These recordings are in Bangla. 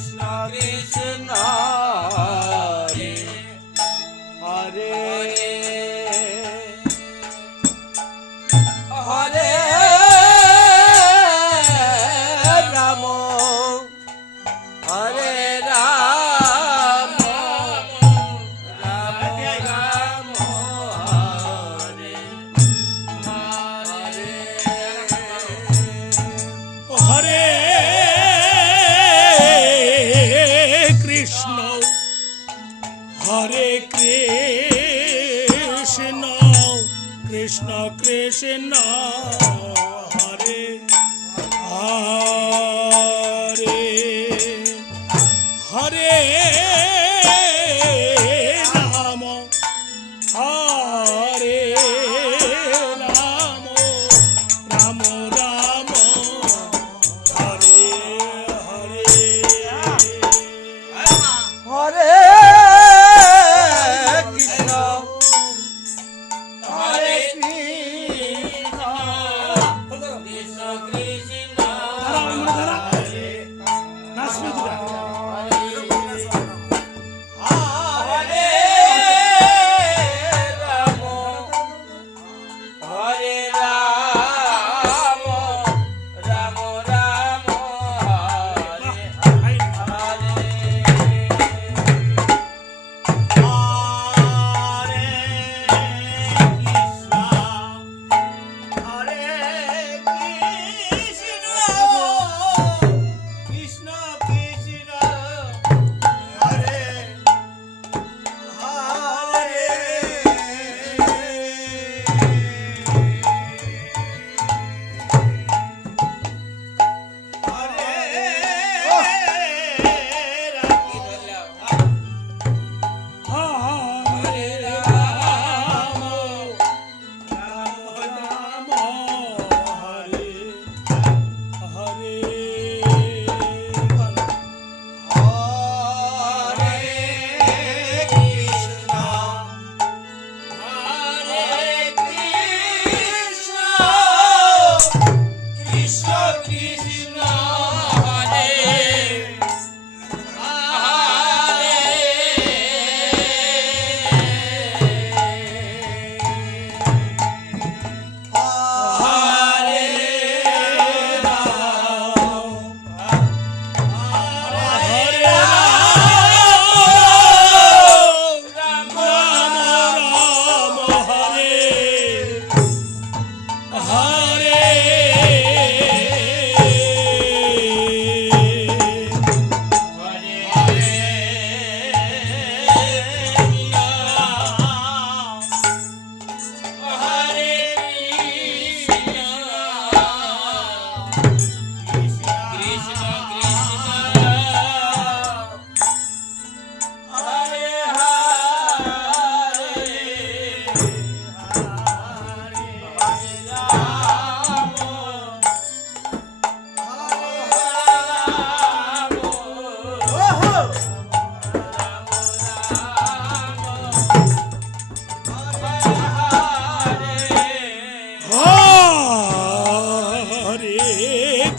Hare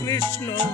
Krishna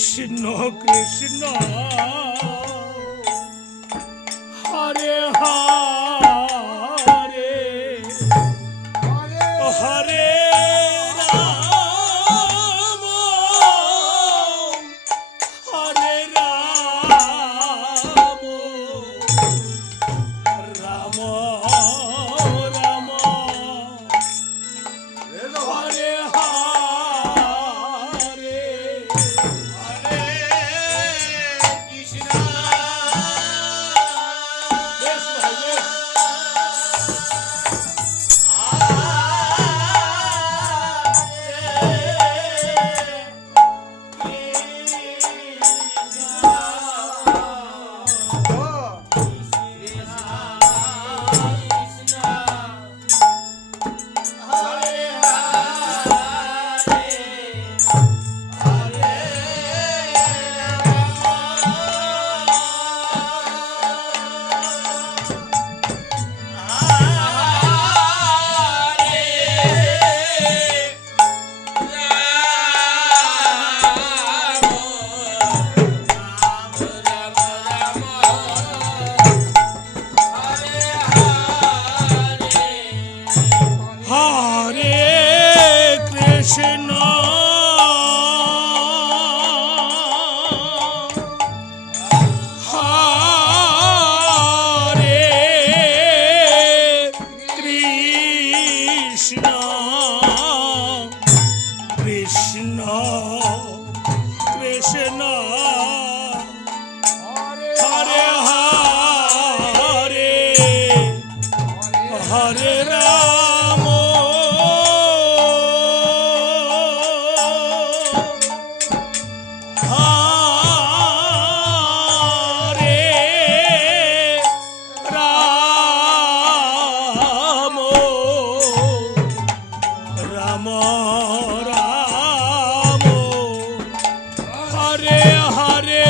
কৃষ্ণ কৃষ্ণ হরে হরে হরে রাম হরে রাম রাম রাম হরে হরে কৃষ্ণ হরে কৃষ্ণ কৃষ্ণ কৃষ্ণ হরে হরে হরে রাম রাম রাম হরে হরে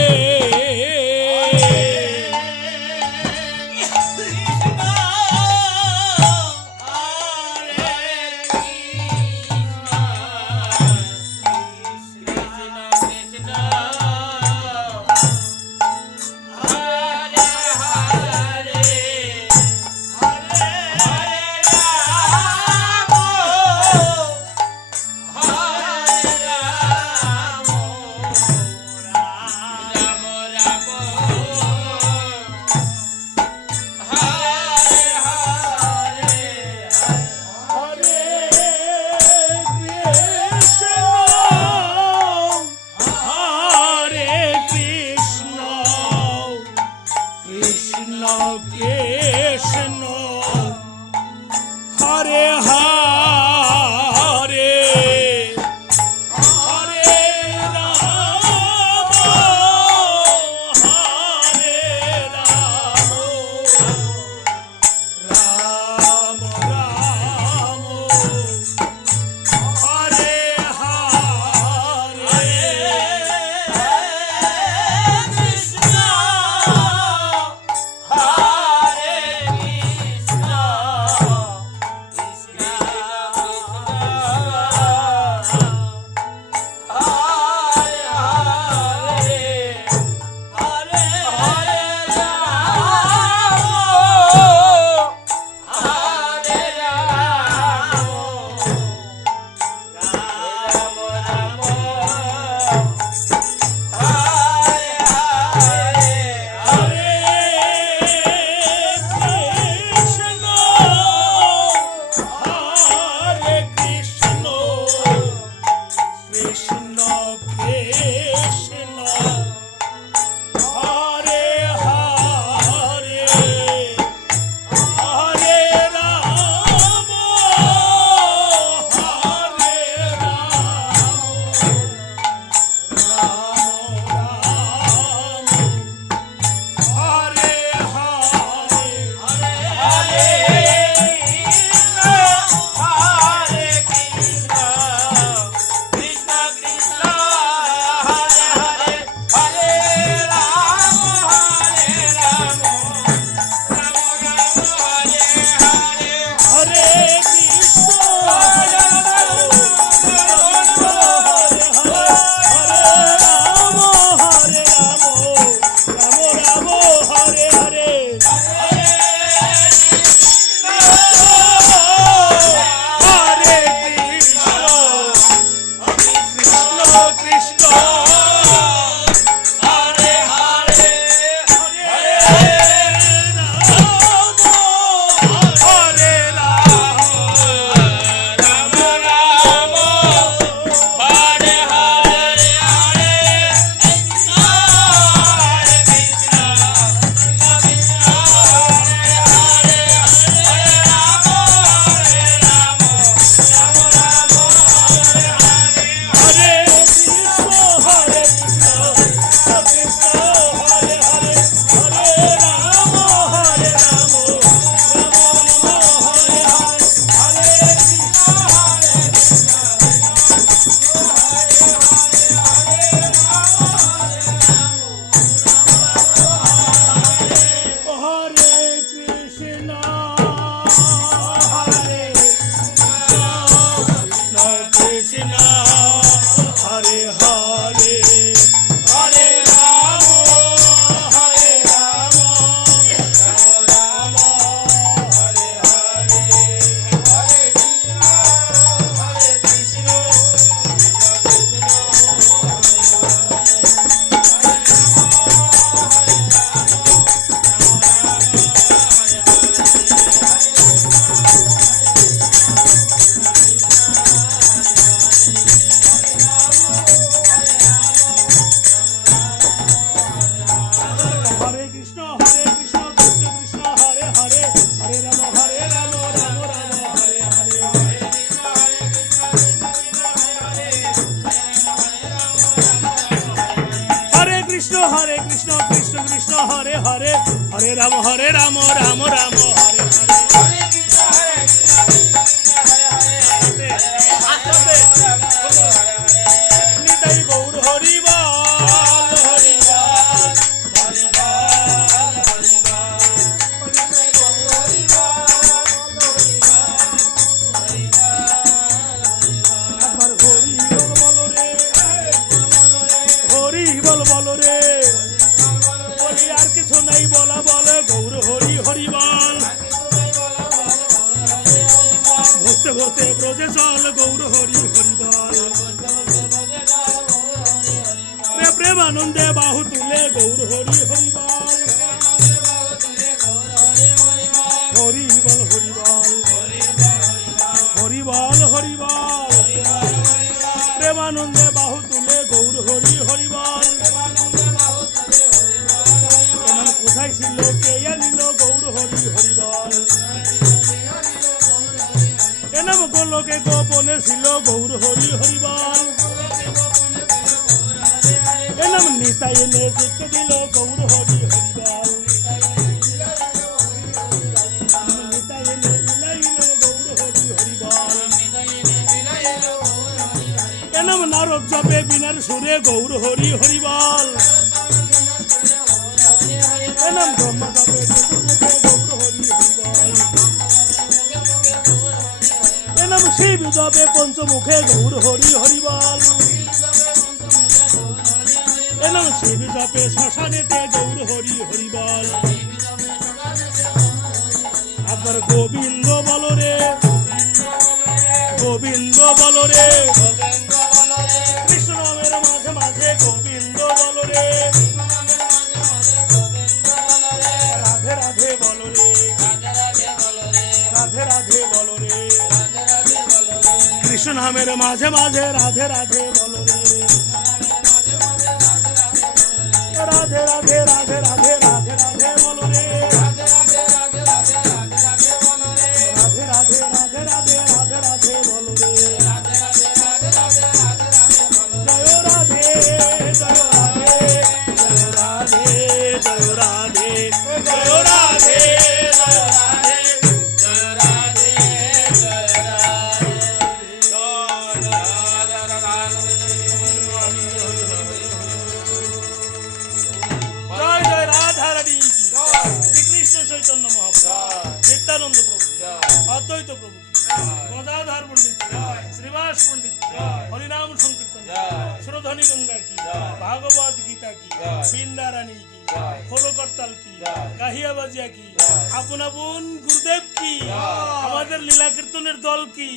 রাম হরে রাম রাম রাম হরে হরে নিতাই গৌর হরি বল হরি বল হরি বল হরি হরি বল বলো রে বলি আর কিছু নাই বলা বলে গৌর হরি হরি বল ভক্তে ভক্তে ব্রজে চল গৌর হরি হরি বল প্রেমানন্দে বাহু তুলে গৌর হরি হরি বল হরি বল হরি বল হরি বল হরি বল প্রেমানন্দে বাহু তুলে গৌর হরি হরি বল কোথায় ছিল কে আনিল গৌর হরি হরি বল এনাম গোলকে গোপনে ছিল গৌর হরি হরি বল এনাম নিতাই এনে শিক্ষা দিল গৌর হরি হরি বল নিতাই এনে বিলাইল গৌর হরি হরি বল এনাম নারদ জপে বিনার সুরে গৌর হরি হরি বল এনাম ব্রহ্ম জপে চতুর্মুখে গৌর হরি হরি বল এনাম শিব জপে পঞ্চমুখে গৌর হরি হরি বল এনাম শিব জপে শ্মশানেতে গৌর হরি হরি বল আবার গোবিন্দ বল রে গোবিন্দ বল রে কৃষ্ণ নামের মাঝে মাঝে গোবিন্দ বল রে রাধে রাধে বল রে রাধে রাধে বল রে কৃষ্ণ নামের মাঝে মাঝে রাধে রাধে বল রে রাধে রাধে রাধে রাধে রাধে রাধে বল রে রাধে রাধে রাধে রাধে রাধে রাধে বল রে জয় রাধে জয় রাধে জয় রাধে জয় রাধে জয় রাধে জয় রাধে জয় জয় জয় রাধা রানী শ্রীকৃষ্ণ চৈতন্য মহাপ্রভু নিত্যানন্দ প্রভু অদ্বৈত প্রভু গদাধর পণ্ডিত শ্রীবাস পণ্ডিত হরিনাম সংকীর্তন সুরধনী গঙ্গা কি ভাগবত গীতা কি বৃন্দা রানী কি খোলকর্তাল কি কাহিয়া বাজিয়া কি আপন আপন গুরুদেব কি আমাদের লীলা কীর্তনের দল কি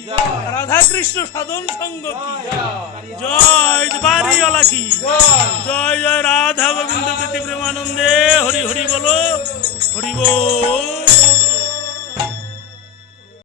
রাধা কৃষ্ণ সাধন সঙ্গ কি জয় বাড়িওয়ালা কি জয় জয় রাধা গোবিন্দ প্রীতি প্রেমানন্দে হরি হরি বলো হরি বল।